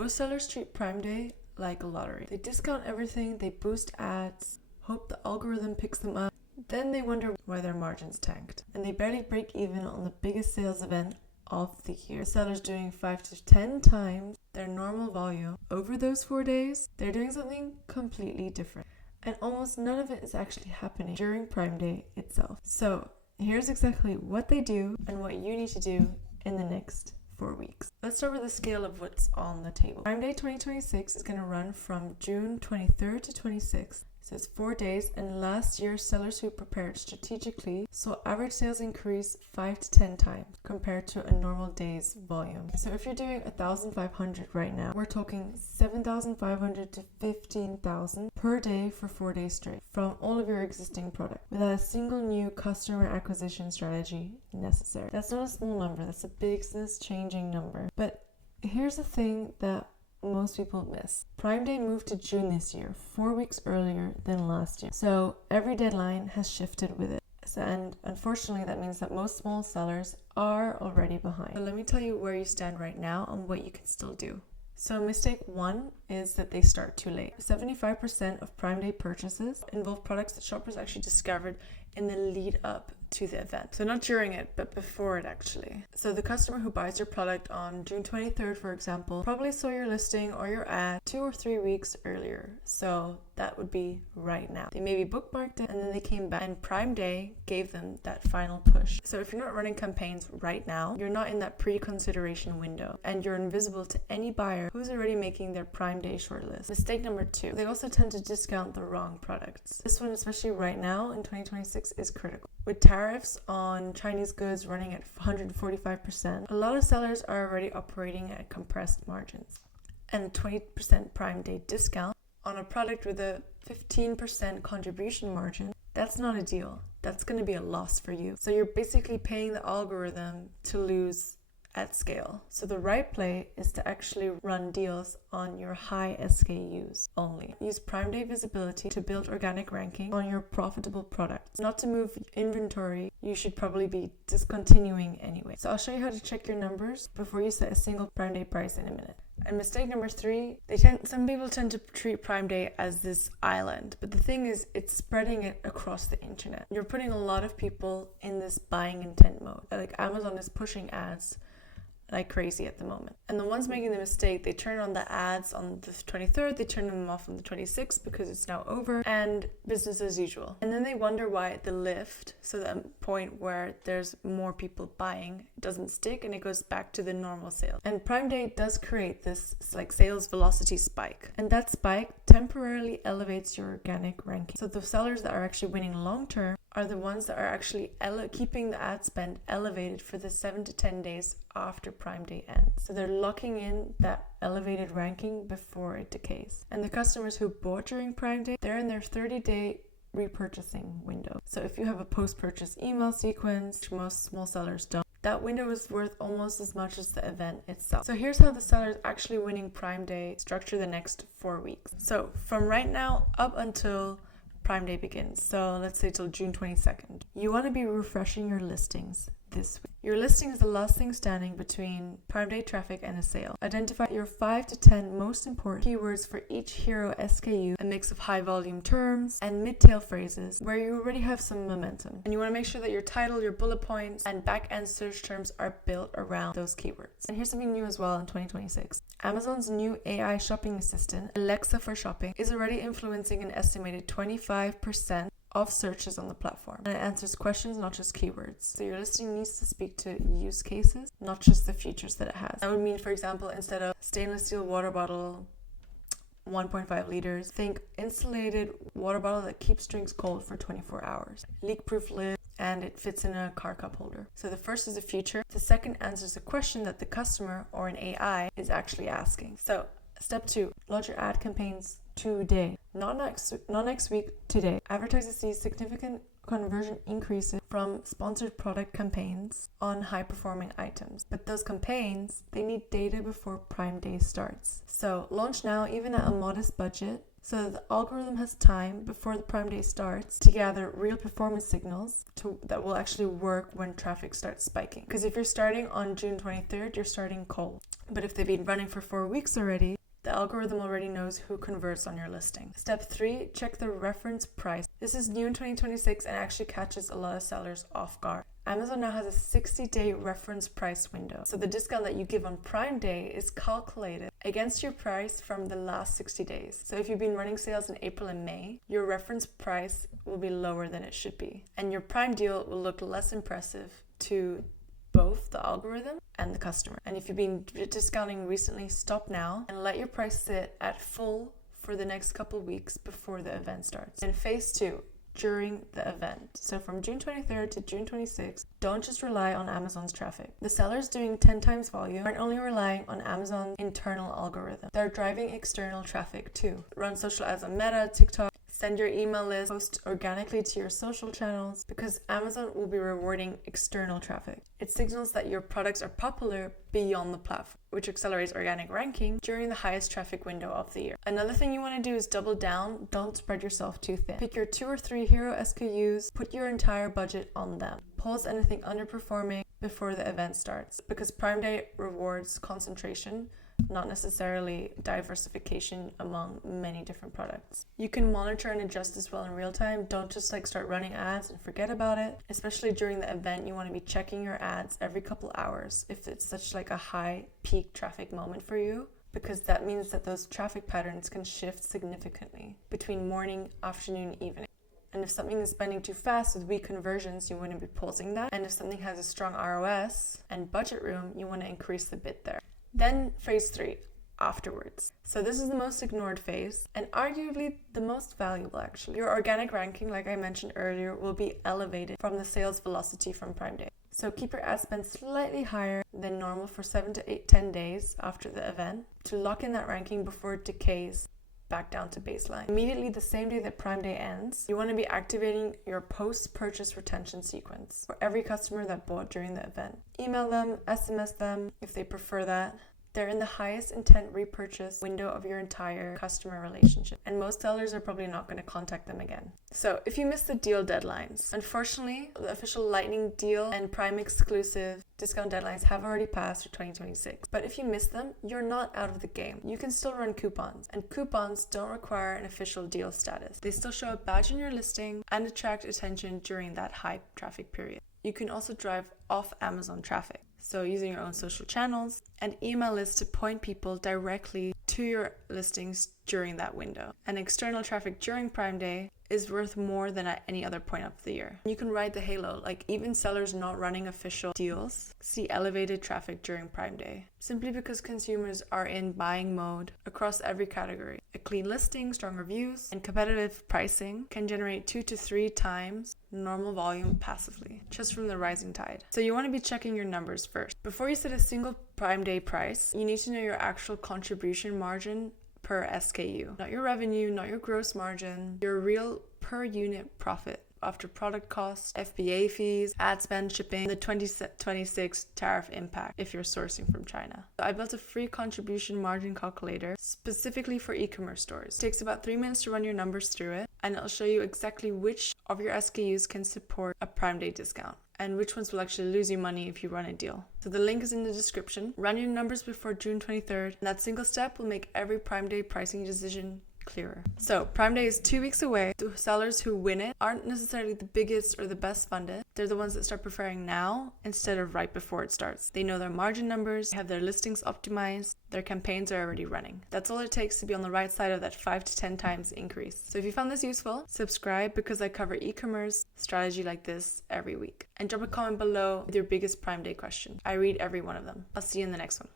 Most sellers treat Prime Day like a lottery. They discount everything, they boost ads, hope the algorithm picks them up, then they wonder why their margins tanked. And they barely break even on the biggest sales event of the year. The sellers doing 5 to 10 times their normal volume over those 4 days. They're doing something completely different. And almost none of it is actually happening during Prime Day itself. So here's exactly what they do and what you need to do in the next 4 weeks. Let's start with the scale of what's on the table. Prime Day 2026 is going to run from June 23rd to 26th. So it's 4 days, and last year sellers who prepared strategically saw average sales increase 5 to 10 times compared to a normal day's volume. So if you're doing 1,500 right now, we're talking 7,500 to 15,000 per day for 4 days straight from all of your existing products without a single new customer acquisition strategy necessary. That's not a small number, that's a business changing number. But here's the thing that most people miss. Prime Day moved to June this year, 4 weeks earlier than last year. So every deadline has shifted with it. And unfortunately, that means that most small sellers are already behind. So let me tell you where you stand right now and what you can still do. So mistake one is that they start too late. 75% of Prime Day purchases involve products that shoppers actually discovered in the lead up to the event. So not during it, but before it actually. So the customer who buys your product on June 23rd, for example, probably saw your listing or your ad 2 or 3 weeks earlier. So that would be right now. They maybe bookmarked it and then they came back, and Prime Day gave them that final push. So if you're not running campaigns right now, you're not in that pre-consideration window and you're invisible to any buyer who's already making their Prime Day shortlist. Mistake number 2, they also tend to discount the wrong products. This one, especially right now in 2026, is critical. With tariffs on Chinese goods running at 145%, a lot of sellers are already operating at compressed margins. And 20% Prime Day discount on a product with a 15% contribution margin, that's not a deal. That's going to be a loss for you. So you're basically paying the algorithm to lose at scale. So the right play is to actually run deals on your high SKUs only. Use Prime Day visibility to build organic ranking on your profitable products. Not to move inventory you should probably be discontinuing anyway. So I'll show you how to check your numbers before you set a single Prime Day price in a minute. And mistake number 3, some people tend to treat Prime Day as this island, but the thing is, it's spreading it across the internet. You're putting a lot of people in this buying intent mode. Like Amazon is pushing ads like crazy at the moment. And the ones making the mistake, they turn on the ads on the 23rd, they turn them off on the 26th because it's now over, and business as usual. And then they wonder why the lift, so that point where there's more people buying, doesn't stick and it goes back to the normal sales. And Prime Day does create this like sales velocity spike. And that spike temporarily elevates your organic ranking. So the sellers that are actually winning long term are the ones that are actually keeping the ad spend elevated for the 7 to 10 days after Prime Day ends. So they're locking in that elevated ranking before it decays. And the customers who bought during Prime Day, they're in their 30-day repurchasing window. So if you have a post-purchase email sequence, which most small sellers don't, that window is worth almost as much as the event itself. So here's how the sellers actually winning Prime Day structure the next 4 weeks. So from right now up until Prime Day begins, so let's say till June 22nd, you want to be refreshing your listings this week. Your listing is the last thing standing between Prime Day traffic and a sale. Identify your 5 to 10 most important keywords for each hero SKU, a mix of high volume terms and mid-tail phrases where you already have some momentum. And you want to make sure that your title, your bullet points, and back-end search terms are built around those keywords. And here's something new as well in 2026. Amazon's new AI shopping assistant, Alexa for Shopping, is already influencing an estimated 25% of searches on the platform, and it answers questions, not just keywords. So your listing needs to speak to use cases, not just the features that it has. That would mean, for example, instead of stainless steel water bottle 1.5 liters, think insulated water bottle that keeps drinks cold for 24 hours, leak-proof lid, and it fits in a car cup holder. So the first is a feature. The second answers a question that the customer or an AI is actually asking. So step 2, launch your ad campaigns today. Not next week, today. Advertisers see significant conversion increases from sponsored product campaigns on high-performing items. But those campaigns, they need data before Prime Day starts. So launch now, even at a modest budget, so that the algorithm has time before the Prime Day starts to gather real performance signals that will actually work when traffic starts spiking. Because if you're starting on June 23rd, you're starting cold. But if they've been running for 4 weeks already, the algorithm already knows who converts on your listing. Step 3, check the reference price. This is new in 2026 and actually catches a lot of sellers off guard. Amazon now has a 60-day reference price window. So the discount that you give on Prime Day is calculated against your price from the last 60 days. So if you've been running sales in April and May, your reference price will be lower than it should be. And your Prime deal will look less impressive to both the algorithm and the customer. And if you've been discounting recently, stop now and let your price sit at full for the next couple weeks before the event starts. And phase 2, during the event. So from June 23rd to June 26th, don't just rely on Amazon's traffic. The sellers doing 10 times volume aren't only relying on Amazon's internal algorithm. They're driving external traffic too. Run social ads on Meta, TikTok, send your email list, post organically to your social channels, because Amazon will be rewarding external traffic. It signals that your products are popular beyond the platform, which accelerates organic ranking during the highest traffic window of the year. Another thing you want to do is double down. Don't spread yourself too thin. Pick your 2 or 3 hero SKUs, put your entire budget on them. Pause anything underperforming before the event starts, because Prime Day rewards concentration, not necessarily diversification among many different products. You can monitor and adjust as well in real time. Don't just start running ads and forget about it. Especially during the event, you want to be checking your ads every couple hours if it's such a high peak traffic moment for you, because that means that those traffic patterns can shift significantly between morning, afternoon, evening. And if something is spending too fast with weak conversions, you want to be pausing that. And if something has a strong ROS and budget room, you want to increase the bid there. Then phase 3, afterwards. So this is the most ignored phase and arguably the most valuable actually. Your organic ranking, like I mentioned earlier, will be elevated from the sales velocity from Prime Day. So keep your ad spend slightly higher than normal for 7 to 10 days after the event to lock in that ranking before it decays back down to baseline. Immediately the same day that Prime Day ends, you want to be activating your post-purchase retention sequence for every customer that bought during the event. Email them, SMS them if they prefer that. They're in the highest intent repurchase window of your entire customer relationship, and most sellers are probably not going to contact them again. So if you miss the deal deadlines, unfortunately, the official Lightning deal and Prime exclusive discount deadlines have already passed for 2026. But if you miss them, you're not out of the game. You can still run coupons, and coupons don't require an official deal status. They still show a badge in your listing and attract attention during that high traffic period. You can also drive off Amazon traffic, so using your own social channels and email lists to point people directly to your listings during that window. And external traffic during Prime Day is worth more than at any other point of the year. You can ride the halo, even sellers not running official deals see elevated traffic during Prime Day, simply because consumers are in buying mode across every category. A clean listing, strong reviews, and competitive pricing can generate 2 to 3 times normal volume passively, just from the rising tide. So you want to be checking your numbers first. Before you set a single Prime Day price, you need to know your actual contribution margin per SKU. Not your revenue, not your gross margin, your real per unit profit after product costs, FBA fees, ad spend, shipping, the 2026 tariff impact if you're sourcing from China. So I built a free contribution margin calculator specifically for e-commerce stores. It takes about 3 minutes to run your numbers through it, and it'll show you exactly which of your SKUs can support a Prime Day discount and which ones will actually lose you money if you run a deal. So the link is in the description. Run your numbers before June 23rd, and that single step will make every Prime Day pricing decision clearer. So Prime Day is 2 weeks away. The sellers who win it aren't necessarily the biggest or the best funded. They're the ones that start preparing now instead of right before it starts. They know their margin numbers, they have their listings optimized, their campaigns are already running. That's all it takes to be on the right side of that 5 to 10 times increase. So if you found this useful, subscribe, because I cover e-commerce strategy like this every week. And drop a comment below with your biggest Prime Day question. I read every one of them. I'll see you in the next one.